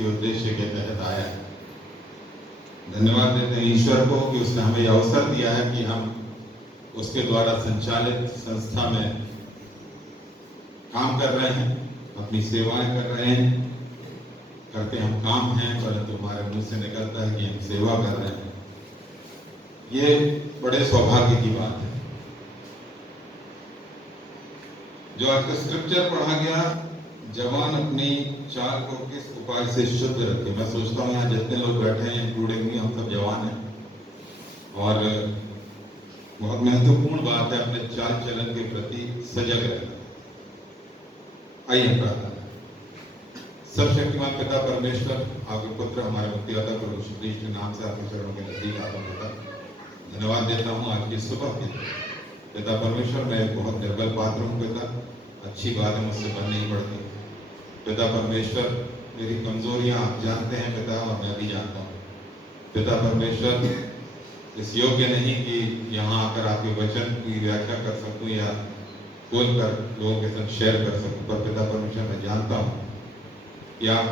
किसी उद्देश्य के तहत आया है। धन्यवाद देते हैं ईश्वर को कि उसने हमें यह अवसर दिया है कि हम उसके द्वारा संचालित संस्था में काम कर रहे हैं, अपनी सेवाएं कर रहे हैं। करते हम काम हैं, परंतु हमारे मुंह से निकलता है कि हम सेवा कर रहे हैं। ये बड़े सौभाग्य की बात है। जो आज का स्क्रिप्चर पढ़ा गया, जवान अपनी चाल को किस उपाय से शुद्ध रखे। मैं सोचता हूँ यहाँ जितने लोग बैठे हैं, इंक्लूडिंग भी, हम सब जवान हैं और बहुत महत्वपूर्ण बात है अपने चाल चलन के प्रति सजग रहना। आइए प्रार्थना। सर्वशक्तिमान पिता परमेश्वर, आपके पुत्र हमारे मुक्तिदाता प्रभु यीशु मसीह के नाम से आपके चरणों के नजदीक आता हूं। पिता, धन्यवाद देता हूँ आज की सुबह के लिए। पिता परमेश्वर, मैं एक बहुत निर्बल पात्र हूँ पिता, अच्छी बातें मुझसे बन नहीं पड़ती। पिता परमेश्वर, मेरी कमजोरियां आप जानते हैं पिता, और मैं भी जानता हूँ। पिता परमेश्वर, इस योग्य नहीं कि यहाँ आकर आपके वचन की व्याख्या कर सकूं या खोलकर लोगों के साथ शेयर कर सकूं, पर पिता परमेश्वर मैं जानता हूँ कि आप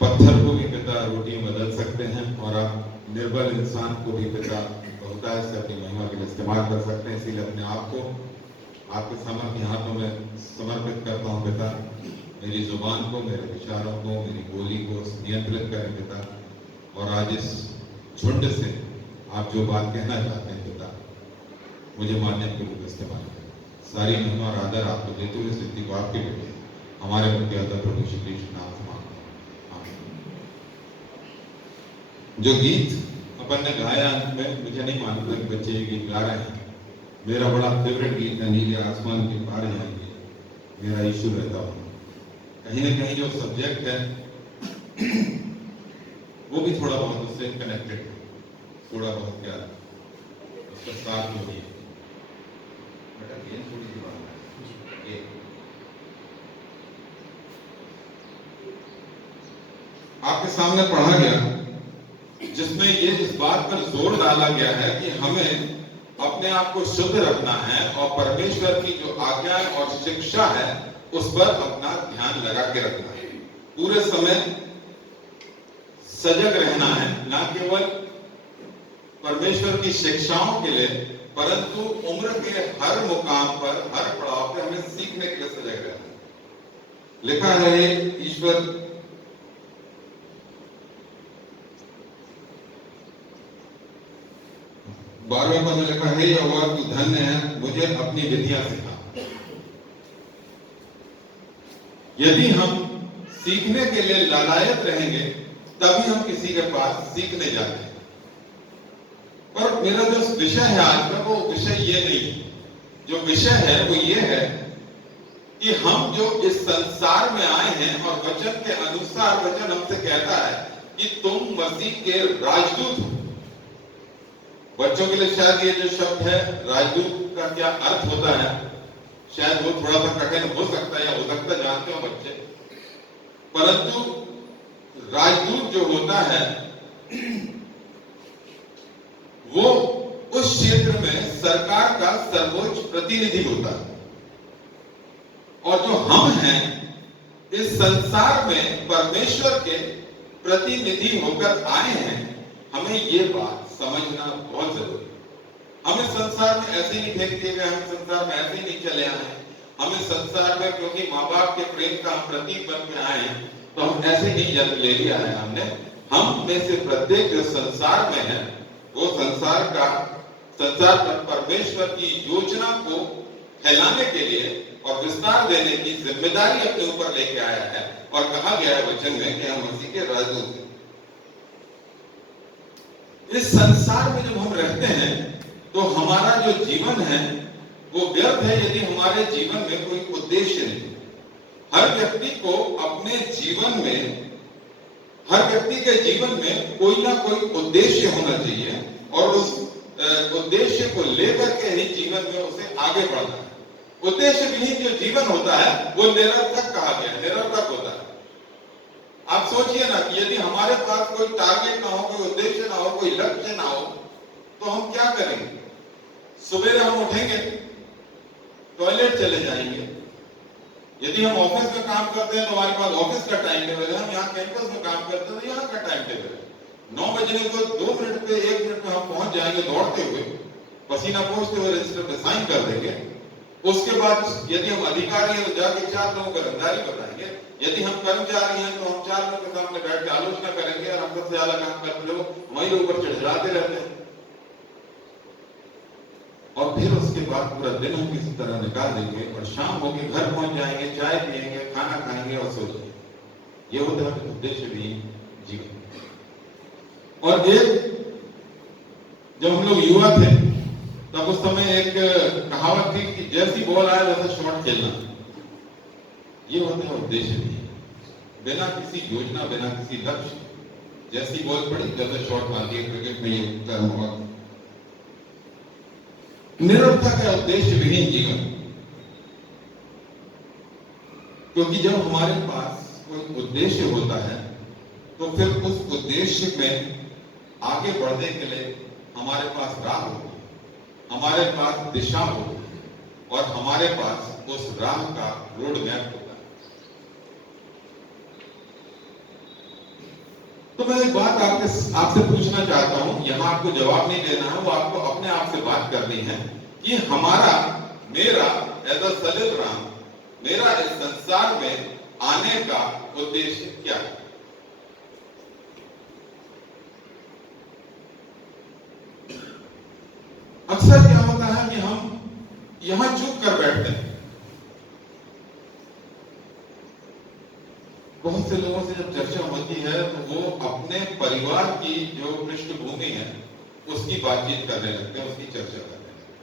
पत्थर को भी पिता रोटी में बदल सकते हैं और आप निर्बल इंसान को भी पिता बहुतायत से अपनी महिमा के लिए इस्तेमाल कर सकते हैं। इसीलिए अपने आप को आपके समर्थ हाथों में समर्पित करता हूँ पिता। मेरी जुबान को, मेरे विचारों को, मेरी बोली को नियंत्रित करें पिता, और आज इस झुंड से आप जो बात कहना चाहते हैं पिता, मुझे माध्यम के रूप में इस्तेमाल करें। सारी महिमा और आदर आपको देते हुए सिद्धि को आपके बेटे हमारे मुक्तिदाता प्रभु यीशु मसीह के नाम से मांगता हूं। जो गीत अपन ने गाया में, मुझे नहीं मालूम था कि बच्चे ये गीत गा रहे हैं। मेरा बड़ा फेवरेट गीत है, नीले आसमान के पार जाएंगे मेरा यीशु रहता हूं। कहीं ना कहीं जो सब्जेक्ट है वो भी थोड़ा बहुत उससे कनेक्टेड है, थोड़ा बहुत क्या उसका साथ जो भी है। बेटा गेंद थोड़ी सी बात है, आपके सामने पढ़ा गया, जिसमें ये इस बात पर जोर डाला गया है कि हमें अपने आप को शुद्ध रखना है और परमेश्वर की जो आज्ञा और शिक्षा है उस पर अपना ध्यान लगा के रखना है। पूरे समय सजग रहना है, ना केवल परमेश्वर की शिक्षाओं के लिए, परंतु उम्र के हर मुकाम पर, हर पड़ाव पर हमें सीखने के लिए सजग रहना है। लिखा है ईश्वर बारहवें पद में लिखा है, यहोवा तू धन्य है, मुझे अपनी विधियां सिखा। यदि हम सीखने के लिए लालायत रहेंगे तभी हम किसी के पास सीखने जाते हैं। पर मेरा जो विषय है आज का, वो विषय ये नहीं है। जो विषय है वो ये है कि हम जो इस संसार में आए हैं और वचन के अनुसार वचन हमसे कहता है कि तुम मसीह के राजदूत हो। बच्चों के लिए शायद ये जो शब्द है राजदूत का क्या अर्थ होता है, शायद वो थोड़ा सा कठिन हो सकता है या हो सकता है, जानते हो बच्चे। परंतु राजदूत जो होता है वो उस क्षेत्र में सरकार का सर्वोच्च प्रतिनिधि होता है। और जो हम हैं इस संसार में परमेश्वर के प्रतिनिधि होकर आए हैं, हमें ये बात समझना बहुत जरूरी है। हम इस संसार में ऐसे नहीं फेंक दिए गए, हम संसार में ऐसे ही नहीं चले आए हैं। हम इस संसार में क्योंकि माँ बाप के प्रेम का हम प्रतीक बन के आए हैं, तो हम ऐसे नहीं जन्म ले लिया है हमने। हम में से प्रत्येक जो संसार में है, वो संसार पर परमेश्वर की योजना को फैलाने के लिए और विस्तार देने की जिम्मेदारी अपने ऊपर लेके आया है। और कहा गया है वचन में कि हम मसीह के राजदूत हैं। इस संसार में जब हम रहते हैं तो हमारा जो जीवन है वो व्यर्थ है यदि हमारे जीवन में कोई उद्देश्य नहीं। हर व्यक्ति को अपने जीवन में, हर व्यक्ति के जीवन में कोई ना कोई उद्देश्य होना चाहिए और उस उद्देश्य को लेकर के ही जीवन में उसे आगे बढ़ना है। उद्देश्य विहीन जो जीवन होता है वो निरर्थक कहा गया, निरर्थक होता है। आप सोचिए ना कि यदि हमारे पास कोई टारगेट ना हो, कोई उद्देश्य ना हो, कोई लक्ष्य ना हो, तो हम क्या करेंगे? सुबह हम उठेंगे, टॉयलेट चले जाएंगे यदि हम ऑफिस में काम करते हैं तो हमारे पास ऑफिस का टाइम टेबल है, हम यहाँ कैंपस में काम करते हैं तो यहाँ का टाइम टेबल है। 9 बजने को 2 मिनट पे 1 मिनट में हम पहुंच जाएंगे दौड़ते हुए, पसीना पोंछते हुए रजिस्टर पे साइन कर देंगे। उसके बाद यदि हम अधिकारी हैं तो जाके 4 लोगों को रंगदारी बताएंगे, यदि हम कर्मचारी हैं तो हम 4 लोगों के सामने बैठ के आलोचना करेंगे और हम सबसे ज्यादा काम करते लोग हमारे ऊपर चढ़ाते रहते हैं। और फिर उसके बाद पूरा दिन हम किसी तरह निकाल देंगे और शाम होके घर पहुंच जाएंगे, चाय पिएंगे, खाना खाएंगे और सो जाएंगे। ये होता है उद्देश्य भी जीवन। और एक जब हम लोग युवा थे तब उस समय एक कहावत थी कि जैसी बॉल आए वैसा शॉट खेलना। ये होता है उद्देश्य भी, बिना किसी योजना, बिना किसी लक्ष्य, जैसी बॉल पड़ी वैसा शॉट मार दिया। क्रिकेट में ये होता है। निरर्थक है उद्देश्य विहीन जीवन। क्योंकि जब हमारे पास कोई उद्देश्य होता है तो फिर उस उद्देश्य में आगे बढ़ने के लिए हमारे पास राह होगी, हमारे पास दिशा होगी और हमारे पास उस राह का रोड मैप होगा। तो मैं एक बात आपसे पूछना चाहता हूं, यहां आपको जवाब नहीं देना है, वो आपको अपने आप से बात करनी है कि मेरा एज अ सलिल राम, मेरा इस संसार में आने का उद्देश्य क्या है? अक्सर क्या होता है कि हम यहां चुप कर बैठते हैं। बहुत से लोगों से जब चर्चा होती है तो वो अपने परिवार की जो पृष्ठभूमि है उसकी बातचीत करने लगते हैं, उसकी चर्चा करने लगते हैं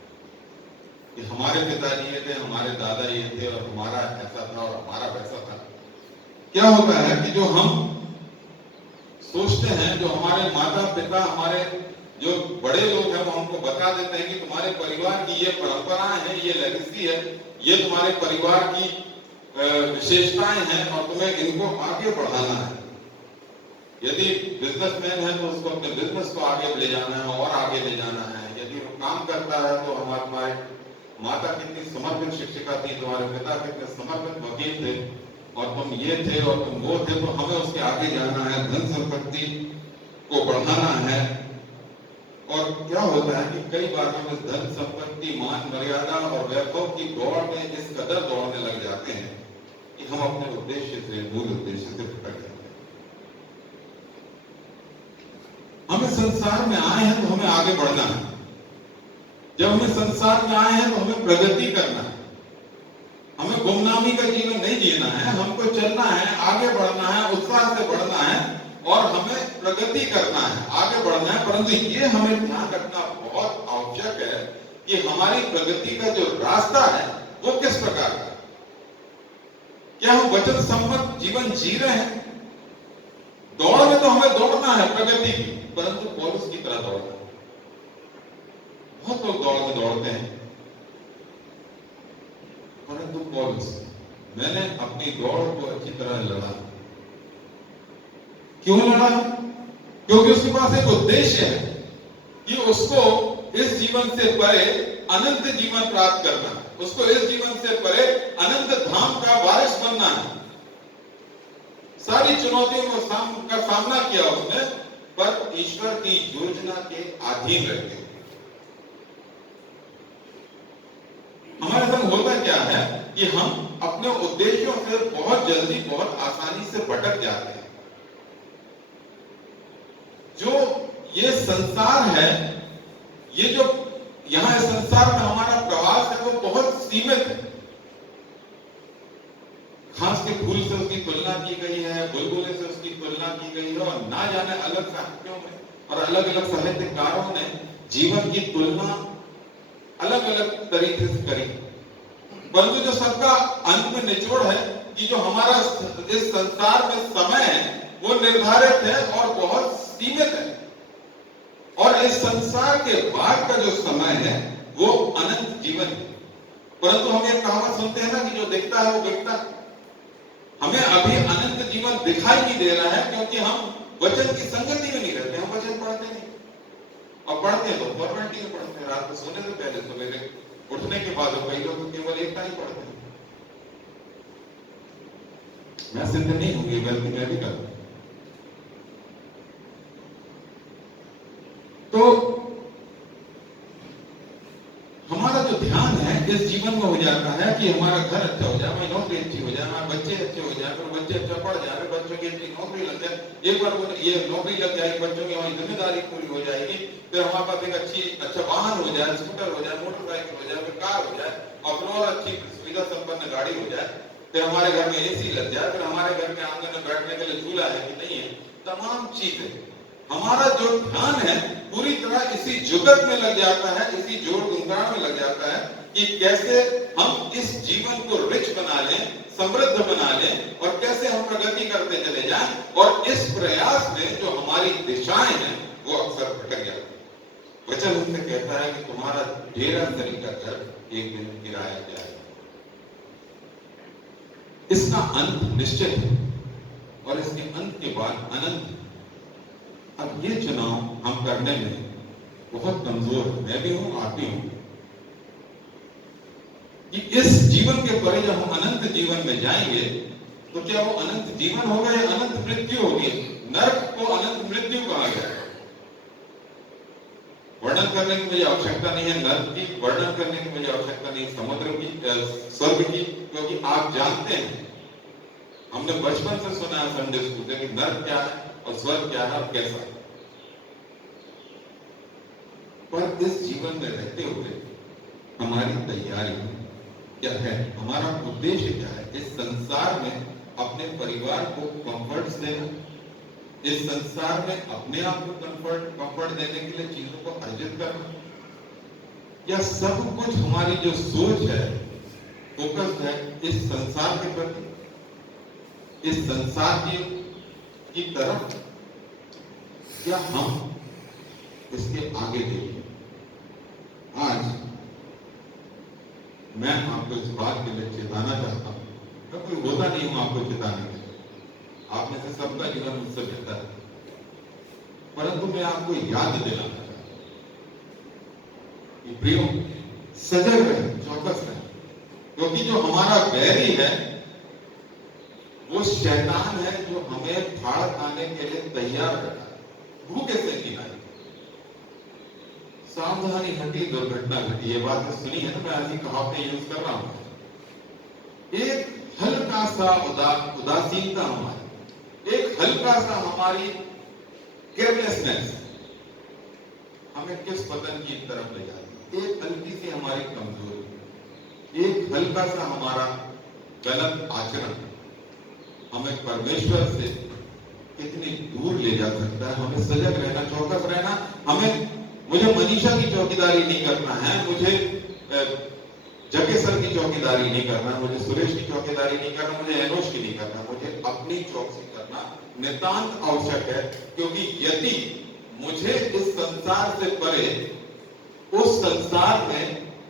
कि हमारे पिताजी ये थे, हमारे दादा ये थे और हमारा ऐसा था और हमारा वैसा था। क्या होता है कि जो हम सोचते हैं, जो हमारे माता पिता, हमारे जो बड़े लोग हैं वो हमको बता देते हैं कि तुम्हारे परिवार की ये परंपराएं हैं, ये लेगेसी है, ये तुम्हारे परिवार की विशेषताएं हैं और तुम्हें इनको आगे बढ़ाना है। यदि बिजनेसमैन है तो उसको अपने बिजनेस को आगे ले जाना है और आगे ले जाना है। यदि वो काम करता है तो हमारे माता कितनी समर्पित शिक्षिका थी, तुम्हारे पिता कितने समर्पित वकील थे और तुम ये थे और तुम वो थे, तो हमें उसके आगे जाना है, धन संपत्ति को बढ़ाना है। और क्या होता है कि कई बार हम इस धन संपत्ति, मान मर्यादा और वैभव की दौड़ में इस कदर दौड़ने लग जाते हैं कि हम अपने उद्देश्य से, मूल उद्देश्य से भटक जाते हैं। हम इस संसार में आए हैं तो हमें आगे बढ़ना है। जब हम इस संसार में आए हैं तो हमें प्रगति करना है, हमें गुमनामी का जीवन नहीं जीना है, हमको चलना है, आगे बढ़ना है, उत्साह से बढ़ना है और हमें प्रगति करना है, आगे बढ़ना है। परंतु ये हमें ध्यान रखना बहुत आवश्यक है कि हमारी प्रगति का जो रास्ता है वो किस प्रकार का है। क्या हम वचन सम्मत जीवन जी रहे हैं? दौड़ में तो हमें दौड़ना है प्रगति की, परंतु पौलुस की तरह दौड़ना है। बहुत लोग दौड़ में दौड़ते हैं, परंतु पौलुस, मैंने अपनी दौड़ को अच्छी तरह लड़ा। क्यों लड़ा? क्योंकि उसके पास एक उद्देश्य है कि उसको इस जीवन से परे अनंत जीवन प्राप्त करना है, उसको इस जीवन से परे अनंत धाम का वारिस बनना है। सारी चुनौतियों का सामना किया उसने, पर ईश्वर की योजना के अधीन रहते हुए। हमारे संग होता क्या है कि हम अपने उद्देश्यों से बहुत जल्दी, बहुत आसानी से भटक जाते हैं। जो ये संसार है, ये जो यहां इस संसार में हमारा प्रवास है वो बहुत सीमित है। घास के फूल से उसकी तुलना की गई है, बुलबुले से उसकी तुलना की गई है और ना जाने अलग साहित्यों में और अलग अलग साहित्यकारों ने जीवन की तुलना अलग अलग तरीके से करी। परंतु जो सबका अंत में निचोड़ है कि जो हमारा इस संसार में समय है वो निर्धारित है और बहुत सीमित है, और इस संसार के बाद का जो समय है वो अनंत जीवन है। परंतु हम एक कहावत सुनते हैं ना कि जो दिखता है वो बिकता है। हमें अभी अनंत जीवन दिखाई नहीं दे रहा है क्योंकि हम वचन की संगति में नहीं रहते, हम वचन पढ़ते नहीं, और पढ़ते हैं तो फॉर्मेलिटी में पढ़ते हैं। रात को सोने से पहले, सवेरे उठने के बाद कई लोग केवल एक टाइम पढ़ते हैं। मैं सिद्ध नहीं हूं, ये गलती मैं भी करता हूं। तो हमारा जो ध्यान है इस जीवन में हो जाता है कि हमारा घर अच्छा हो जाए, हमारी नौकरी अच्छी हो जाए, हमारे बच्चे अच्छे हो जाए, फिर बच्चे अच्छा पढ़ जाए, फिर बच्चों की अच्छी नौकरी लग जाए। एक बार ये नौकरी लग जाएगी, बच्चों की हमारी जिम्मेदारी पूरी हो जाएगी, फिर हमारे पास एक अच्छा वाहन हो जाए, स्कूटर हो जाए, मोटरसाइकिल हो जाए, फिर कार हो जाए, और फिर और अच्छी सुविधा संपन्न गाड़ी हो जाए, फिर हमारे घर में एसी लग जाए, फिर हमारे घर में आंगन में बैठने के लिए झूला है कि नहीं है, तमाम चीजें। हमारा जो ध्यान है पूरी तरह इसी जुगत में लग जाता है, इसी जोड़ गुंगाण में लग जाता है कि कैसे हम इस जीवन को रिच बना लें, समृद्ध बना लें, और कैसे हम प्रगति करते चले जाएं। और इस प्रयास में जो हमारी दिशाएं हैं वो अक्सर भटक जाती है। वचन हमसे कहता है कि तुम्हारा डेरा सरी का घर एक दिन गिराया जाएगा। इसका अंत निश्चित है और इसके अंत के बाद अनंत। अब ये चुनाव हम करने में बहुत कमजोर है, मैं भी हूं, आप भी हूं, कि इस जीवन के परे जब हम अनंत जीवन में जाएंगे तो क्या वो अनंत जीवन होगा या अनंत मृत्यु होगी? नरक को अनंत मृत्यु कहा गया। वर्णन करने की मुझे आवश्यकता नहीं है नरक की, वर्णन करने की मुझे आवश्यकता नहीं समुद्र की, स्वर्ग की, क्योंकि आप जानते हैं, हमने बचपन से सुना है संडे स्कूल से कि नरक क्या है और स्वर्ग क्या है और कैसा है। पर इस जीवन में रहते हुए हमारी तैयारी क्या है, हमारा उद्देश्य क्या है? इस संसार में अपने परिवार को कंफर्ट देना, इस संसार में अपने आप को कंफर्ट देने के लिए चीजों को अर्जित करना, या सब कुछ हमारी जो सोच है फोकस है इस संसार के प्रति, इस संसार की तरफ, या हम इसके आगे देखिए। आज मैं आपको इस बात के लिए चेताना चाहता हूं, मैं कोई होता नहीं हूं आपको चेताने के लिए, आप में से सबका जीवन मुझसे बेहतर है, परंतु मैं आपको याद दिलाना चाहता हूं कि प्रियो, सजग रहे, चौकस रहे, क्योंकि जो हमारा बैरी है वो शैतान है, जो हमें फाड़ खाने के लिए तैयार रहता है। भूखे से जीना है, सावधानी घटी दुर्घटना घटी, ये बात तो सुनी है ना, मैं ऐसी कहावतें यूज कर रहा हूं। एक हल्का सा उदासीनता हमारी, एक हल्का सा हमारी केयरलेसनेस हमें किस पतन की तरफ ले जाती है। एक हल्की सी हमारी कमजोरी, एक हल्का सा हमारा गलत आचरण हमें परमेश्वर से कितनी दूर ले जा सकता है। हमें सजग रहना, चौकस रहना। मुझे मनीषा की चौकीदारी नहीं करना है, मुझे जगे सर की चौकीदारी नहीं करना, मुझे सुरेश की चौकीदारी नहीं करना, मुझे एनोश की नहीं करना, मुझे अपनी चौकसी करना नितांत आवश्यक है। क्योंकि यदि मुझे इस संसार से परे उस संसार में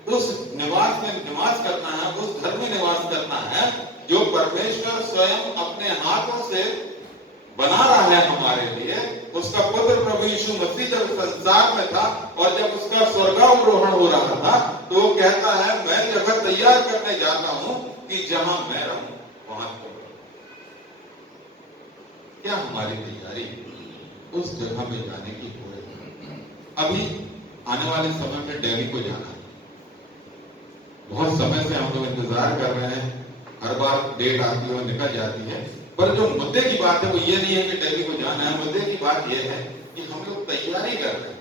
उस निवास में निवास करना है, उस घर में निवास करना है जो परमेश्वर स्वयं अपने हाथों से बना रहा है हमारे लिए। उसका पुत्र प्रभु यीशु मसीह जब संसार में था और जब उसका स्वर्गारोहण हो रहा था तो वो कहता है, मैं जगह तैयार करने जाता हूं कि जहां मैं रहूं वहां तुम रहो। क्या हमारी तैयारी उस जगह में जाने की हो रही है? अभी आने वाले समय में दिल्ली को जाना है, बहुत समय से हम लोग इंतजार कर रहे हैं, हर बार डेट आती है और निकल जाती है। पर जो मुद्दे की बात है वो ये नहीं है कि दिल्ली को जाना है, मुद्दे की बात ये है कि हम लोग तैयारी कर रहे हैं।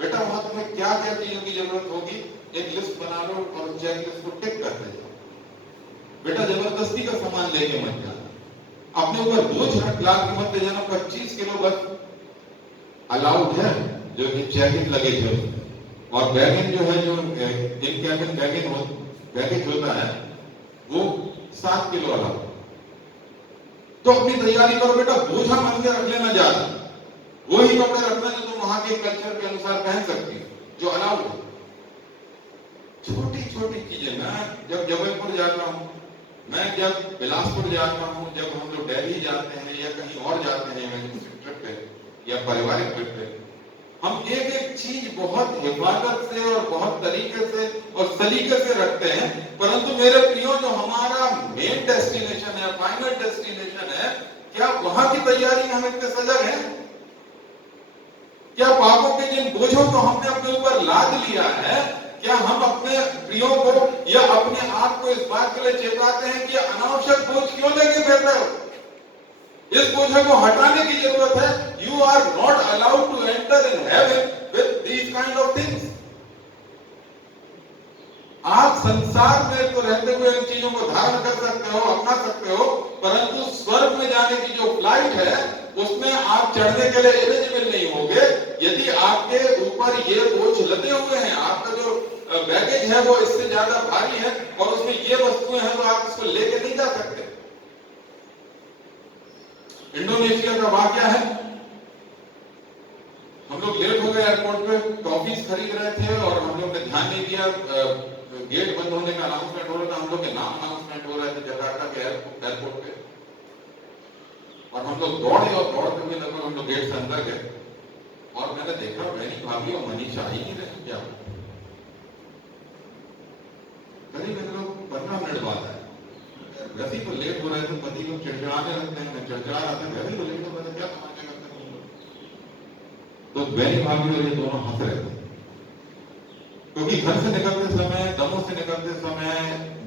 बेटा वहां तुम्हें क्या क्या चीजों की जरूरत होगी, एक लिस्ट बना लो और उस चेक लिस्ट को टिक करते जाओ। बेटा जबरदस्ती का सामान लेके मत जाना, अपने ऊपर बोझ लाद के मत ले जाना। 25 किलो बस अलाउड है जो कि चेकिंग लगेज है, और बैगेज जो है, जो इन कैबिन बैगेज होता है वो 7 किलो अलाउड। तो अपनी तैयारी करो बेटा, बोझा मन के रख लेना ज्यादा, वही कपड़े रखना जो तुम वहां के कल्चर के अनुसार पहन सकती हो, जो अलाउड है। छोटी छोटी चीजें, मैं जब जबलपुर जाता हूँ, मैं जब बिलासपुर जाता हूँ, जब हम लोग दिल्ली जाते हैं या कहीं और जाते हैं ट्रिप पे या पारिवारिक ट्रिप पे, हम एक एक चीज बहुत हिफाजत से और बहुत तरीके से और सलीके से रखते हैं, परंतु मेरे प्रियो जो हमारा मेन डेस्टिनेशन है, फाइनल डेस्टिनेशन है, क्या वहां की तैयारी में हम इतने सजग हैं? क्या पापों के जिन बोझों को हमने अपने ऊपर लाद लिया है, क्या हम अपने प्रियो को या अपने आप को इस बात के लिए चेताते हैं कि अनावश्यक बोझ क्यों लेके फिर रहे हो? इस बोझ को हटाने की जरूरत है। You are not allowed to enter in heaven with these kind of things. आप संसार में तो रहते हुए इन चीजों को धारण कर सकते हो, अपना सकते हो, परंतु स्वर्ग में जाने की जो फ्लाइट है उसमें आप चढ़ने के लिए एलिजिबल नहीं होगे यदि आपके ऊपर ये बोझ लदे हुए हैं। आपका जो बैगेज है वो इससे ज्यादा भारी है और उसमें ये वस्तुएं हैं तो आप इसको लेके नहीं जा सकते। इंडोनेशिया का वाकया है, हम लोग लेट हो गए एयरपोर्ट पे, टॉफीज खरीद रहे थे और हम लोग ने ध्यान नहीं दिया, गेट बंद होने का अनाउंसमेंट हो रहा था, हम लोग के नाम अनाउंसमेंट हो रहे थे जकार्ता के एयरपोर्ट पे, और हम लोग दौड़े और दौड़ते हुए लगभग हम लोग गेट से अंदर गए और मैंने देखा बहनी भाभी और मनीषा ही नहीं रहे। क्या करीब हम लोग 15 मिनट बाद आए, वैसे ही तो लेट हो रहे थे, पति लोग चिड़चिड़ाने लगते हैं, मैं चिड़चिड़ा रहा था, वैसे ही तो लेट हो रहे थे, क्या तमाशा करते हैं तो बहनी भाभी और ये दोनों हंस रहे थे, क्योंकि घर से निकलते समय, दमों से निकलते समय,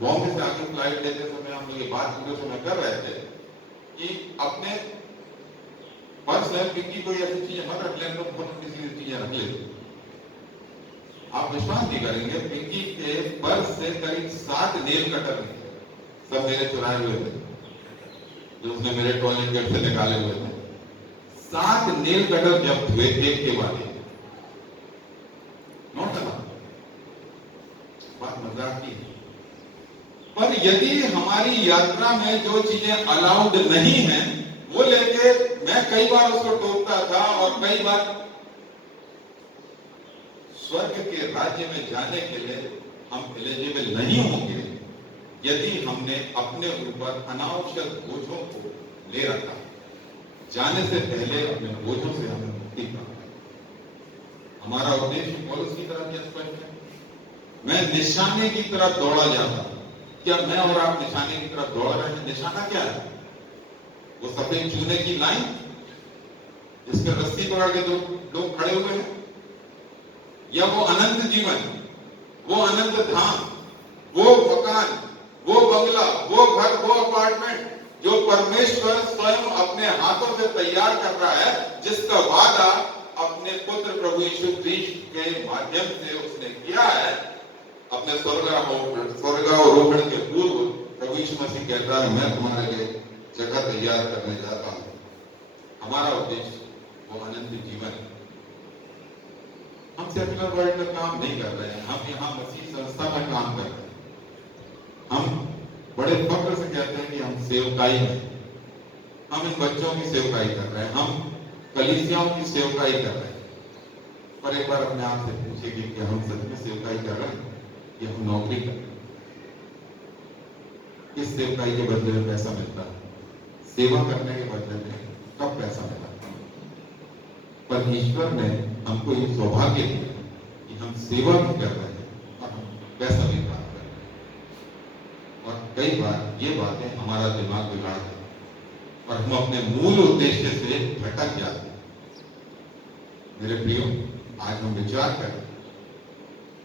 बॉम्बे से आगे फ्लाइट लेते समय हम लोग ये बात पूरे समय कर रहे थे कि अपने पर्स में पिंकी कोई ऐसी चीजें मत रख लें, लोग बहुत किसी चीजें रख लेते। आप विश्वास नहीं करेंगे, पिंकी के पर्स से करीब 7 नेल कटर निकले, सब मेरे चुराए हुए थे, जो उसने मेरे टॉयलेट गेट से निकाले हुए थे। 7 नेल कटर जब्त हुए एक के बाद एक, नोट करना, बात मजाक की। पर यदि हमारी यात्रा में जो चीजें अलाउड नहीं है वो लेके मैं कई बार उसको टोकता था और कई बार स्वर्ग के राज्य में जाने के लिए हम एलिजिबल नहीं होंगे यदि हमने अपने ऊपर अनावश्यक बोझों को ले रखा। जाने से पहले अपने बोझों से हमें मुक्ति प्राप्त। हमारा उद्देश्य पौलुस की तरफ यह स्पष्ट है, मैं निशाने की तरफ दौड़ा जाता। क्या मैं और आप निशाने की तरफ दौड़ रहे हैं? निशाना क्या है? वो सफेद चूने की लाइन जिस पर रस्सी पकड़ के दो लोग खड़े हुए हैं, या वो अनंत जीवन, वो अनंत धाम, वो मकान, वो बंगला, वो घर, वो अपार्टमेंट जो परमेश्वर स्वयं अपने हाथों से तैयार कर रहा है, जिसका वादा अपने पुत्र प्रभु यीशु क्रिस्ट के माध्यम से उसने किया है। अपने स्वर्गारोहण के पूर्व प्रभु यीशु मसीह कहता है, मैं तुम्हारे लिए जगह तैयार करने जाता हूं। हमारा उद्देश्य वो अनंत जीवन। हम सेक्युलर वर्ल्ड में काम नहीं कर रहे हैं, हम यहाँ मसीह संस्था में काम कर रहे हैं। हम बड़े फक्र से कहते हैं कि हम सेवकाई में, हम इन बच्चों की सेवकाई कर रहे हैं, हम कलीसियाओं की सेवकाई कर रहे हैं। पर एक बार अपने आप से पूछिए कि हम सच में सेवकाई कर रहे हैं या हम नौकरी कर रहे हैं? इस सेवकाई के बदले में पैसा मिलता है, सेवा करने के बदले में कब पैसा मिला? पर ईश्वर ने हमको ये सौभाग्य दिया कि हम सेवा भी कर रहे हैं और हम पैसा भी प्राप्त कर रहे हैं। और कई बार ये बातें हमारा दिमाग बिगाड़ देती हैं और हम अपने मूल उद्देश्य से भटक जाते हैं। मेरे प्रियो, आज हम विचार करें,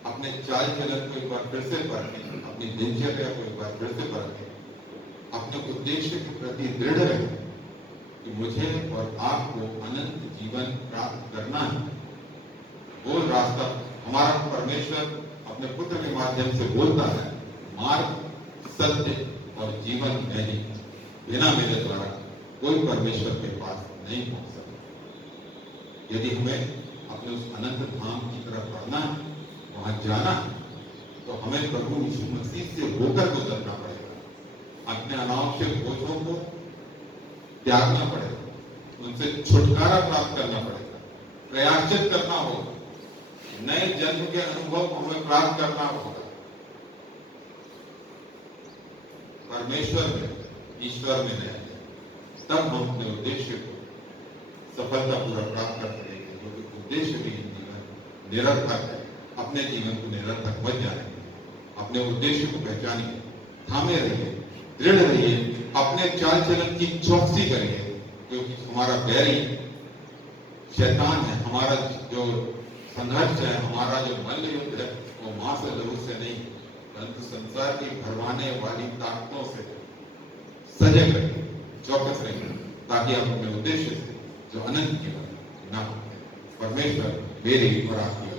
अपने चाल चलन को एक बार फिर से परखें, अपनी दिनचर्या को एक बार फिर से परखें, अपने उद्देश्य के प्रति दृढ़ रहें कि मुझे और आपको अनंत जीवन प्राप्त करना है। वो रास्ता हमारा परमेश्वर अपने पुत्र के माध्यम से बोलता है, मार्ग, सत्य और जीवन है ही, बिना मेरे द्वारा कोई परमेश्वर के पास नहीं पहुंच सकता। यदि हमें अपने उस अनंत धाम की तरफ बढ़ना है, वहां जाना है, तो हमें प्रभु यीशु मसीह से होकर गुजरना पड़ेगा। अपने अनावश्यक बोझों को त्यागना पड़ेगा, उनसे छुटकारा प्राप्त करना पड़ेगा, प्रयाश्चित करना होगा, नए जन्म के अनुभव को हमें प्राप्त करना होगा। परमेश्वर में, ईश्वर में रहेंगे, तब हम अपने उद्देश्य को सफलतापूर्वक प्राप्त कर सकेंगे। क्योंकि उद्देश्य भी जीवन निरर्थक है। अपने जीवन को निरर्थक मत जाने, अपने उद्देश्य को पहचानिए, थामे रहिए, दृढ़ रहिए, अपने चाल चलन की चौकसी करिए, क्योंकि हमारा बैरी शैतान है। हमारा जो संघर्ष है, हमारा जो मल्ल युद्ध है, वो मांस और लहू से नहीं, परंतु संसार की भरमाने वाली ताकतों से। सजग रहिए, चौकस रहिए, ताकि आप अपने उद्देश्य से जो अनंत जीवन ना, परमेश्वर मेरी और आपकी